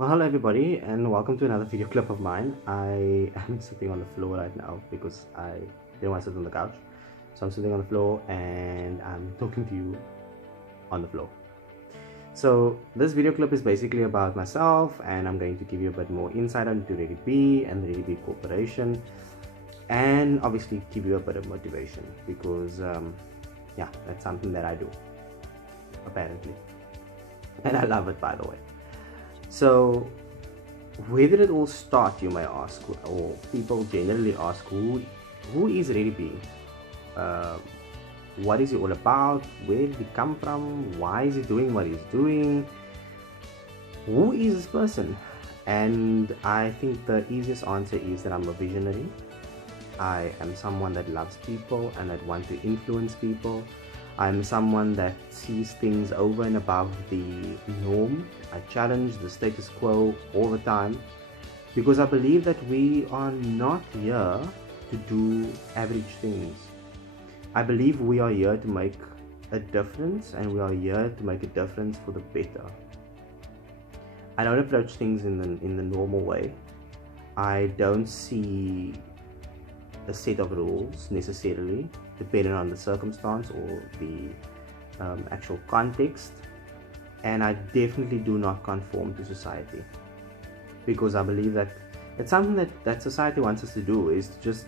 Well, hello everybody, and welcome to another video clip of mine. I am sitting on the floor right now because I didn't want to sit on the couch. So I'm sitting on the floor and I'm talking to you on the floor. So this video clip is basically about myself, and I'm going to give you a bit more insight into ReddyB and the ReddyB Corporation, and obviously give you a bit of motivation because yeah, that's something that I do, apparently. And I love it, by the way. So, where did it all start, you may ask, or people generally ask, who is ReddyB? What is he all about? Where did he come from? Why is he doing what he's doing? Who is this person? And I think the easiest answer is that I'm a visionary. I am someone that loves people and that wants to influence people. I'm someone that sees things over and above the norm. I challenge the status quo all the time because I believe that we are not here to do average things. I believe we are here to make a difference, and we are here to make a difference for the better. I don't approach things in the normal way. I don't see a set of rules necessarily, depending on the circumstance or the actual context, and I definitely do not conform to society because I believe that it's something that society wants us to do, is to just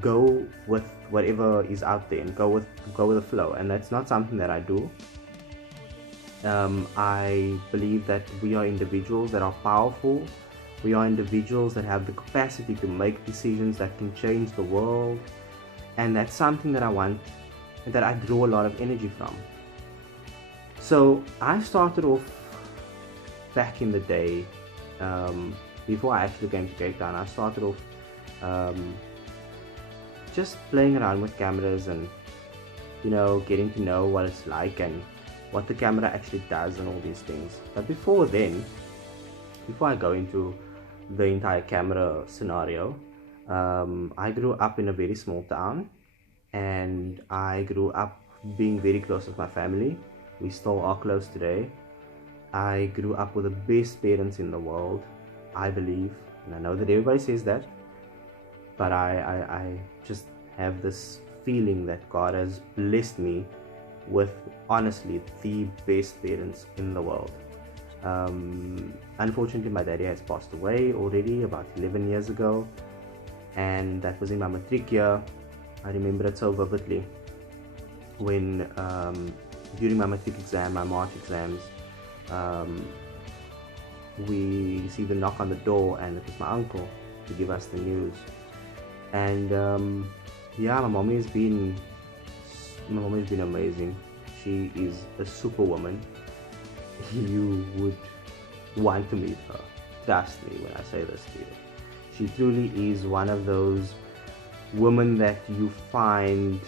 go with whatever is out there and go with the flow, and that's not something that I do. I believe that we are individuals that are powerful. We are individuals that have the capacity to make decisions that can change the world, and that's something that I want, that I draw a lot of energy from. So I started off back in the day, before I actually came to Cape Town. I started off just playing around with cameras and getting to know what it's like and what the camera actually does and all these things. But before then, before I go into the entire camera scenario, I grew up in a very small town, and I grew up being very close with my family. We still are close today. I grew up with the best parents in the world, I believe, and I know that everybody says that, but I just have this feeling that God has blessed me with, honestly, the best parents in the world. Unfortunately, my daddy has passed away already about 11 years ago, and that was in my matric year. I remember it so vividly when during my matric exam, my March exams, we received a knock on the door, and it was my uncle to give us the news. And yeah, my mommy has been amazing. She is a superwoman. You would want to meet her. Trust me when I say this to you. She truly is one of those women that you find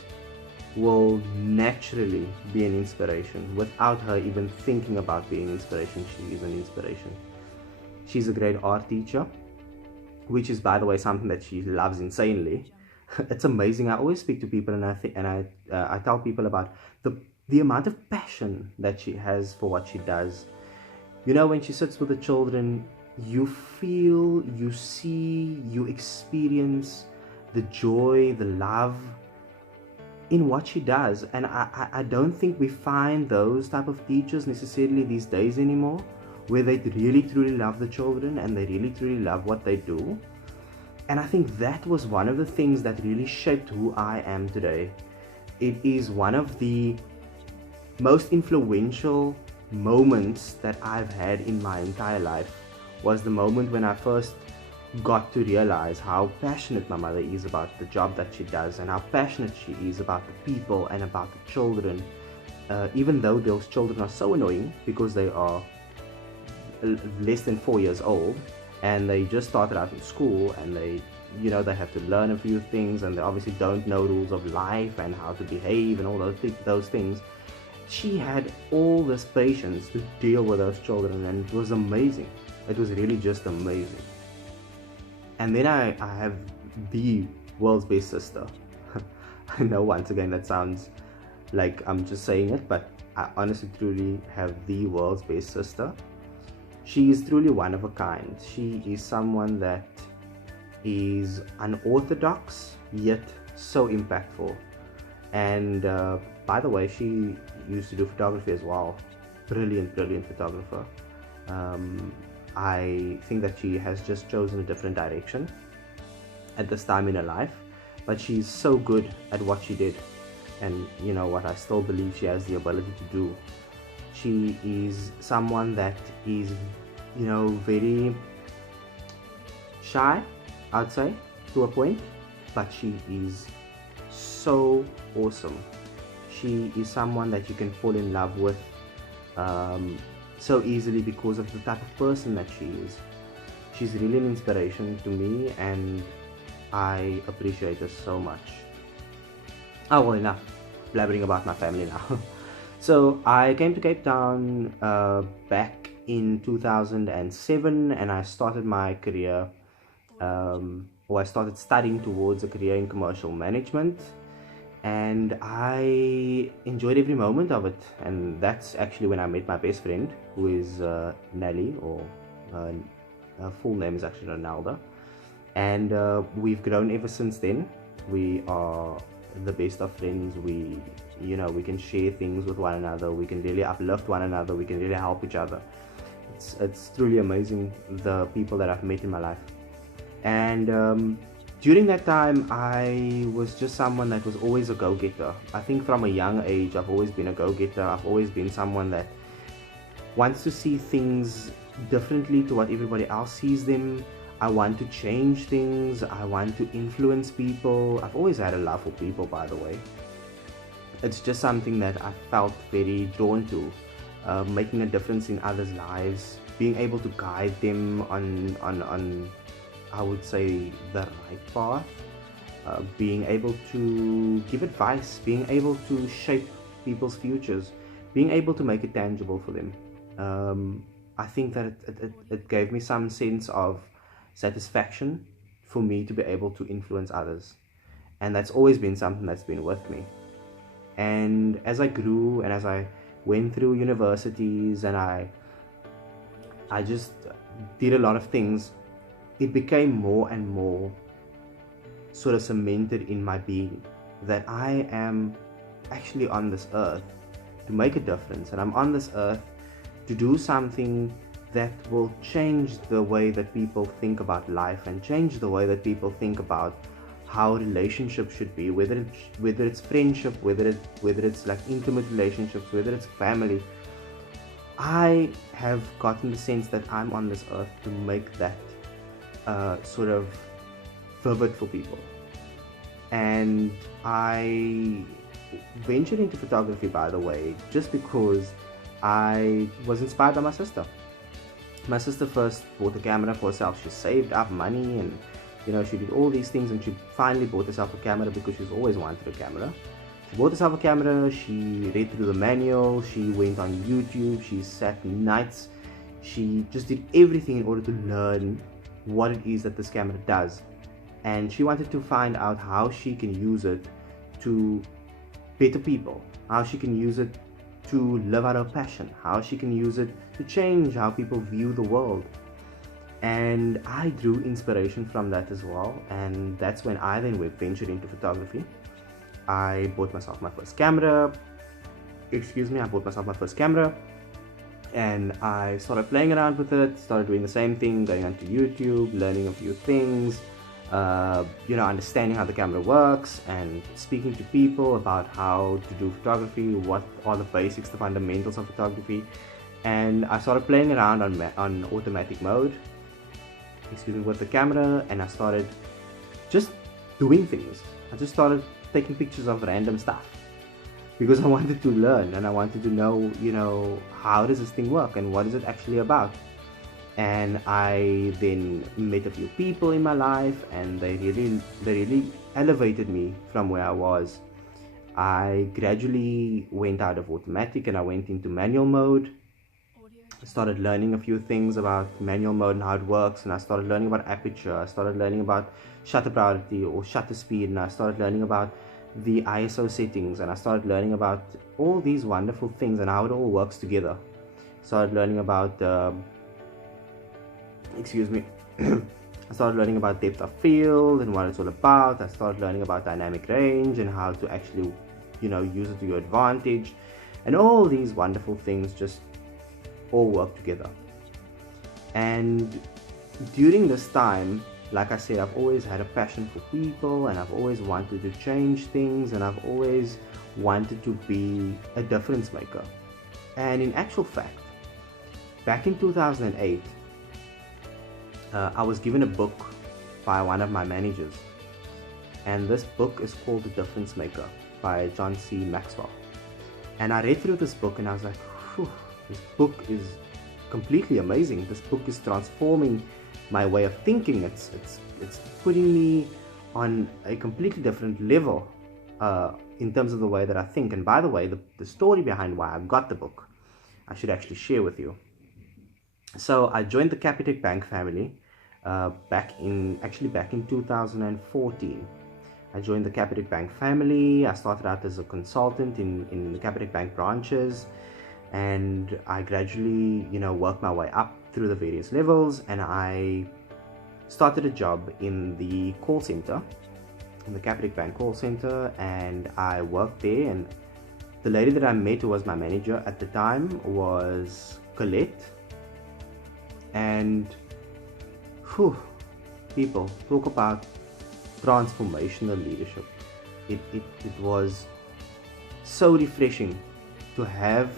will naturally be an inspiration. Without her even thinking about being an inspiration, she is an inspiration. She's a great art teacher, which is, by the way, something that she loves insanely. It's amazing. I always speak to people, and I tell people about the amount of passion that she has for what she does. When she sits with the children, you feel, you see, you experience the joy, the love in what she does. And I don't think we find those type of teachers necessarily these days anymore, where they really truly love the children and they really truly love what they do. And I think that was one of the things that really shaped who I am today. It is one of the most influential moments that I've had in my entire life, was the moment when I first got to realize how passionate my mother is about the job that she does, and how passionate she is about the people and about the children, even though those children are so annoying because they are less than 4 years old and they just started out in school, and they have to learn a few things, and they obviously don't know rules of life and how to behave and all those things. She had all this patience to deal with those children, and it was amazing. It was really just amazing. And then I have the world's best sister. I know, once again, that sounds like I'm just saying it, but I honestly truly have the world's best sister. She is truly one of a kind. She is someone that is unorthodox yet so impactful. And by the way, she used to do photography as well. Brilliant photographer. I think that she has just chosen a different direction at this time in her life, but she's so good at what she did, and you know what, I still believe she has the ability to do. She is someone that is, you know, very shy, I'd say, to a point, but she is so awesome. She is someone that you can fall in love with so easily because of the type of person that she is. She's really an inspiration to me, and I appreciate her so much. Oh, well, enough blabbering about my family now. So I came to Cape Town back in 2007, and I started my career, or I started studying towards a career in commercial management, and I enjoyed every moment of it. And that's actually when I met my best friend, who is Nelly, or her full name is actually Ronaldo, and we've grown ever since then. We are the best of friends. We, you know, we can share things with one another, we can really uplift one another, we can really help each other. It's truly amazing, the people that I've met in my life. And during that time, I was just someone that was always a go-getter. I think from a young age I've always been a go-getter. I've always been someone that wants to see things differently to what everybody else sees them. I want to change things. I want to influence people. I've always had a love for people, by the way. It's just something that I felt very drawn to, making a difference in others' lives, being able to guide them on I would say, the right path, being able to give advice, being able to shape people's futures, being able to make it tangible for them. I think that it gave me some sense of satisfaction for me to be able to influence others, and that's always been something that's been with me. And as I grew and as I went through universities and I just did a lot of things, it became more and more sort of cemented in my being that I am actually on this earth to make a difference, and I'm on this earth to do something that will change the way that people think about life and change the way that people think about how relationships should be, whether it's friendship, whether it's like intimate relationships, whether it's family. I have gotten the sense that I'm on this earth to make that sort of vivid for people. And I ventured into photography, by the way, just because I was inspired by my sister. My sister first bought a camera for herself. She saved up money, and you know, she did all these things, and she finally bought herself a camera because she's always wanted a camera. She bought herself a camera, she read through the manual, she went on YouTube, she sat nights, she just did everything in order to learn what it is that this camera does. And she wanted to find out how she can use it to better people, how she can use it to live out her passion, how she can use it to change how people view the world. And I drew inspiration from that as well, and that's when I then ventured into photography. I bought myself my first camera, and I started playing around with it, started doing the same thing, going onto YouTube, learning a few things, understanding how the camera works, and speaking to people about how to do photography, what are the basics, the fundamentals of photography. And I started playing around on automatic mode, with the camera, and I started just doing things. I just started taking pictures of random stuff because I wanted to learn and I wanted to know, how does this thing work and what is it actually about. And I then met a few people in my life, and they really elevated me from where I was. I gradually went out of automatic and I went into manual mode. I started learning a few things about manual mode and how it works, and I started learning about aperture, I started learning about shutter priority or shutter speed, and I started learning about the ISO settings, and I started learning about all these wonderful things and how it all works together. Started learning about excuse me, I started learning about depth of field and what it's all about. I started learning about dynamic range and how to actually, use it to your advantage. And all these wonderful things just all work together. And during this time, like I said, I've always had a passion for people, and I've always wanted to change things, and I've always wanted to be a difference maker. And in actual fact, back in 2008, I was given a book by one of my managers, and this book is called The Difference Maker by John C. Maxwell. And I read through this book and I was like, this book is completely amazing. This book is transforming my way of thinking. It's putting me on a completely different level in terms of the way that I think. And by the way, the story behind why I got the book, I should actually share with you. So I joined the Capitec Bank family back in 2014. I joined the Capitec Bank family. I started out as a consultant in the Capitec Bank branches, and I gradually, worked my way up through the various levels, and I started a job in the call center, in the Capitec Bank call center, and I worked there. And the lady that I met, who was my manager at the time, was Colette. And people talk about transformational leadership. It was so refreshing to have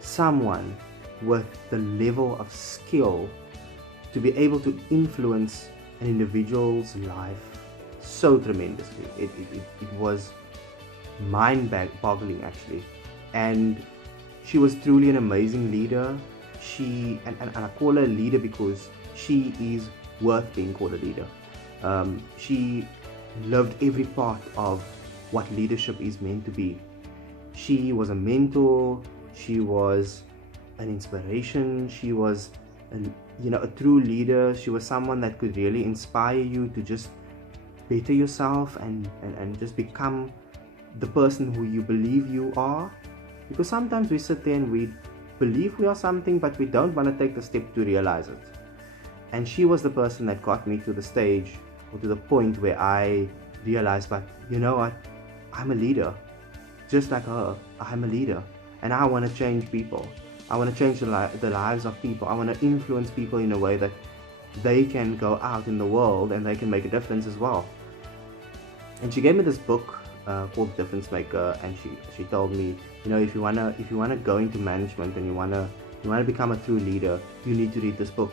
someone with the level of skill to be able to influence an individual's life so tremendously. It was mind-boggling, actually. And she was truly an amazing leader. And I call her a leader because she is worth being called a leader. She loved every part of what leadership is meant to be. She was a mentor. She was an inspiration. She was a true leader. She was someone that could really inspire you to just better yourself and just become the person who you believe you are. Because sometimes we sit there and we believe we are something, but we don't want to take the step to realize it. And she was the person that got me to the stage, or to the point where I realized, but you know what, I'm a leader. Just like her, I'm a leader, and I want to change people. I want to change the lives of people. I want to influence people in a way that they can go out in the world and they can make a difference as well. And she gave me this book called Difference Maker, and she told me, if you wanna go into management and you wanna become a true leader, you need to read this book.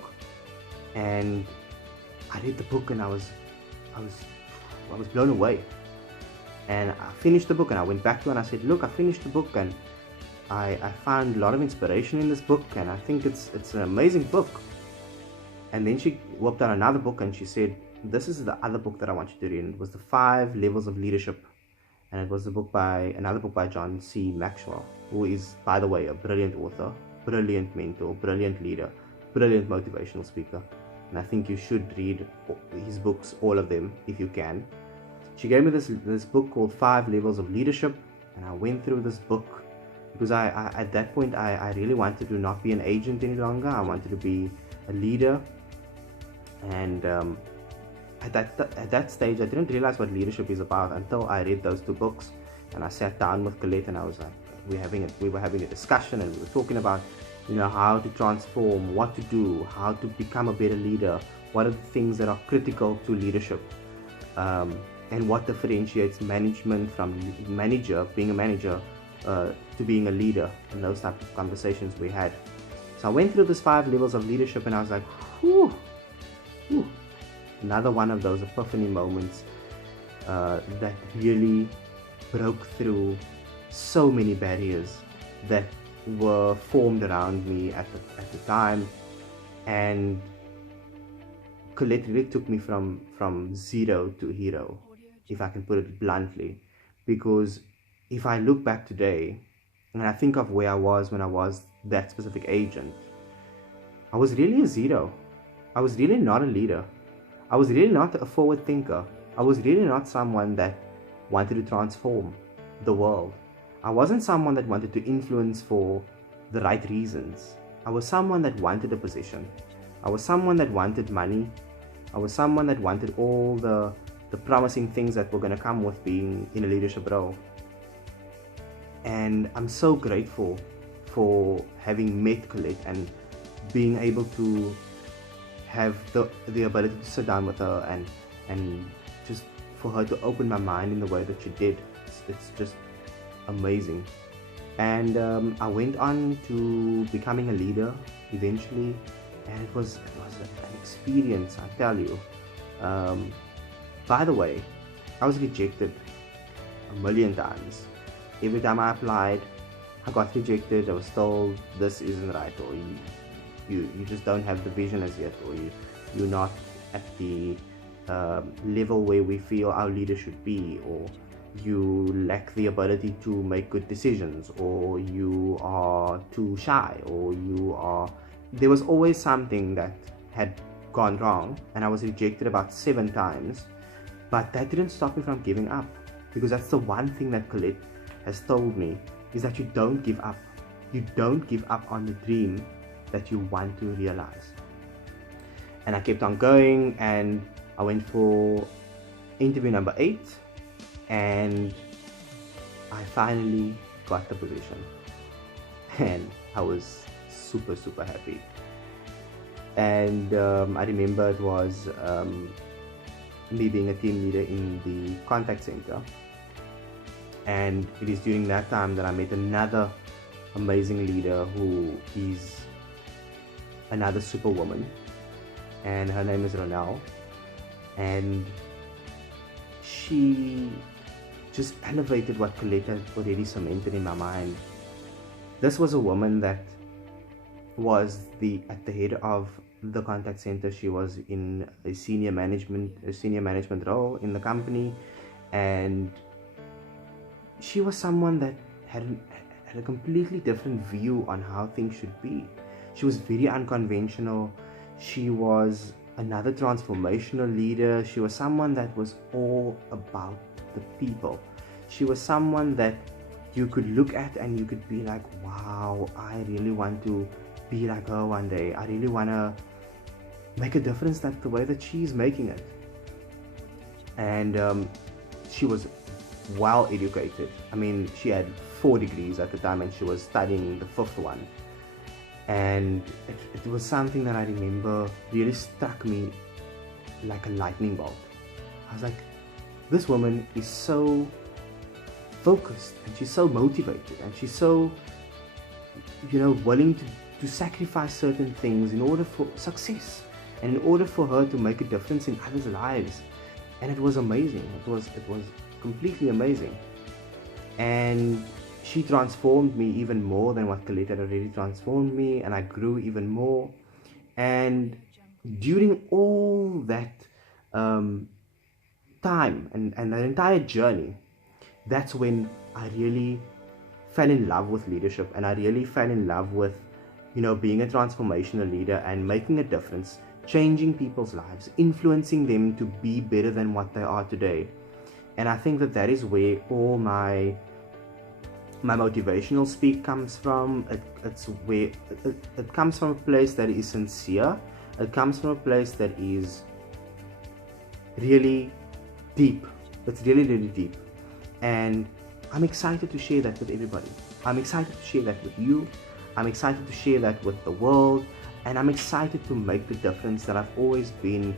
And I read the book and I was blown away. And I finished the book and I went back to her and I said, look, I finished the book and I found a lot of inspiration in this book, and I think it's an amazing book. And then she whipped out another book and she said, this is the other book that I want you to read. And it was the 5 Levels of Leadership. And it was another book by John C. Maxwell, who is, by the way, a brilliant author, brilliant mentor, brilliant leader, brilliant motivational speaker. And I think you should read his books, all of them, if you can. She gave me this book called 5 Levels of Leadership, and I went through this book because I at that point I really wanted to not be an agent any longer. I wanted to be a leader. And at that stage, I didn't realize what leadership is about until I read those 2 books. And I sat down with Colette and I was like, we were having a discussion, and we were talking about, how to transform, what to do, how to become a better leader, what are the things that are critical to leadership, and what differentiates management from being a manager to being a leader, and those type of conversations we had. So I went through this 5 levels of leadership and I was like, whew. Another one of those epiphany moments that really broke through so many barriers that were formed around me at the time. And Colette really took me from zero to hero, if I can put it bluntly. Because if I look back today and I think of where I was when I was that specific agent, I was really a zero. I was really not a leader. I was really not a forward thinker. I was really not someone that wanted to transform the world. I wasn't someone that wanted to influence for the right reasons. I was someone that wanted a position. I was someone that wanted money. I was someone that wanted all the promising things that were going to come with being in a leadership role. And I'm so grateful for having met Colette and being able to have the ability to sit down with her and just for her to open my mind in the way that she did. It's just amazing. And I went on to becoming a leader eventually, and it was an experience, I tell you. By the way, I was rejected a million times. Every time I applied, I got rejected. I was told this isn't right, or you just don't have the vision as yet, or you're not at the level where we feel our leader should be, or you lack the ability to make good decisions, or you are too shy, or there was always something that had gone wrong, and I was rejected about 7 times. But that didn't stop me from giving up, because that's the one thing that Colette has told me, is that you don't give up. You don't give up on the dream that you want to realize. And I kept on going, and I went for interview number 8, and I finally got the position, and I was super happy. And I remember it was me being a team leader in the contact center, and it is during that time that I met another amazing leader who is another superwoman, and her name is Ronelle, and she just elevated what Colette had already cemented in my mind. This was a woman that was at the head of the contact center. She was in a senior management role in the company, and she was someone that had a completely different view on how things should be. She was very unconventional. She was another transformational leader. She was someone that was all about the people. She was someone that you could look at and you could be like, wow, I really want to be like her one day. I really want to make a difference like the way that she's making it. And she was well educated. I mean, she had 4 degrees at the time, and she was studying the 5th one. And it was something that I remember really struck me like a lightning bolt. I was like, this woman is so focused, and she's so motivated, and she's so, willing to sacrifice certain things in order for success, and in order for her to make a difference in others' lives. And it was amazing. It was completely amazing. And she transformed me even more than what Colette had already transformed me, and I grew even more. And during all that time and the entire journey, that's when I really fell in love with leadership, and I really fell in love with, being a transformational leader and making a difference, changing people's lives, influencing them to be better than what they are today. And I think that is where all my motivational speak comes from. It comes from a place that is sincere. It comes from a place that is really deep. It's really deep. And I'm excited to share that with everybody. I'm excited to share that with you. I'm excited to share that with the world. And I'm excited to make the difference that I've always been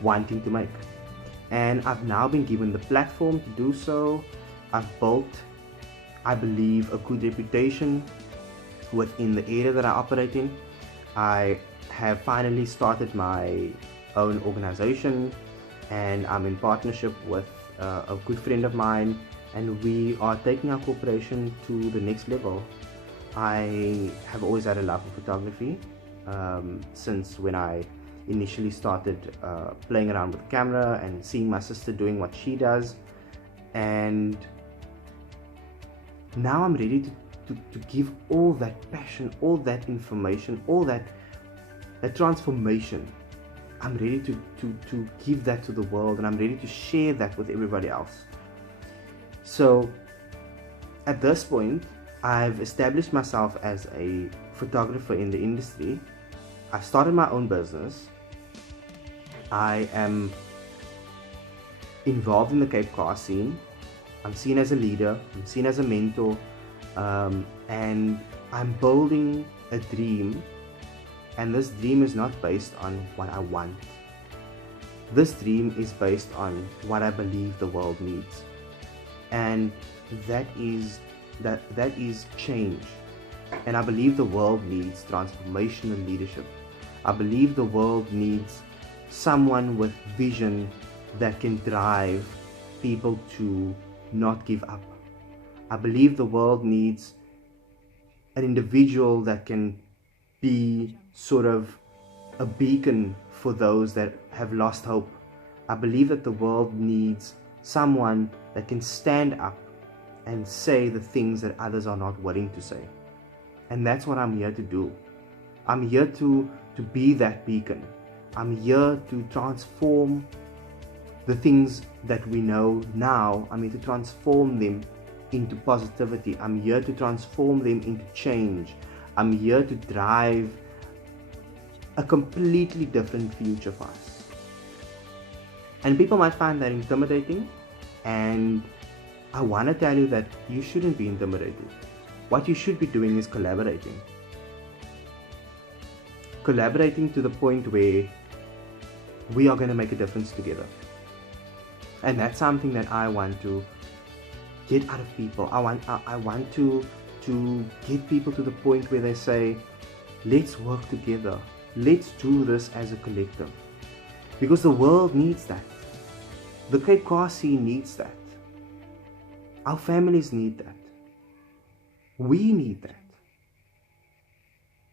wanting to make. And I've now been given the platform to do so. I've built, I believe, a good reputation within the area that I operate in. I have finally started my own organization, and I'm in partnership with a good friend of mine, and we are taking our corporation to the next level. I have always had a love for photography since when I initially started playing around with the camera and seeing my sister doing what she does, and now I'm ready to give all that passion, all that information, all that transformation. I'm ready to give that to the world, and I'm ready to share that with everybody else. So at this point, I've established myself as a photographer in the industry, I started my own business. I am involved in the Cape car scene. I'm seen as a leader, I'm seen as a mentor, and I'm building a dream. And this dream is not based on what I want. This dream is based on what I believe the world needs. And that is change. And I believe the world needs transformational leadership. I believe the world needs someone with vision that can drive people to not give up. I believe the world needs an individual that can be sort of a beacon for those that have lost hope. I believe that the world needs someone that can stand up and say the things that others are not willing to say. And that's what I'm here to do. I'm here to be that beacon. I'm here to transform the things that we know now. I'm here to transform them into positivity. I'm here to transform them into change. I'm here to drive a completely different future for us. And people might find that intimidating, and I want to tell you that you shouldn't be intimidated. What you should be doing is collaborating. Collaborating to the point where we are going to make a difference together. And that's something that I want to get out of people. I want to get people to the point where they say, let's work together. Let's do this as a collective. Because the world needs that. The Cape car scene needs that. Our families need that. We need that.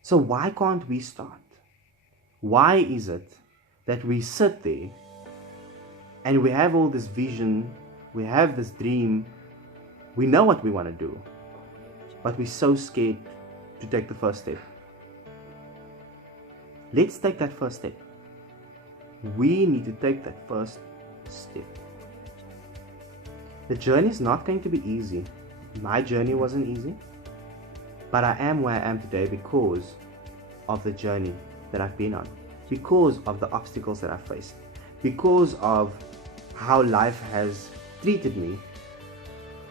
So why can't we start? Why is it that we sit there and we have all this vision, we have this dream, we know what we want to do, but we're so scared to take the first step? Let's take that first step. We need to take that first step. The journey is not going to be easy. My journey wasn't easy, but I am where I am today because of the journey that I've been on, because of the obstacles that I've faced, because of how life has treated me.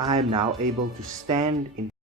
I am now able to stand in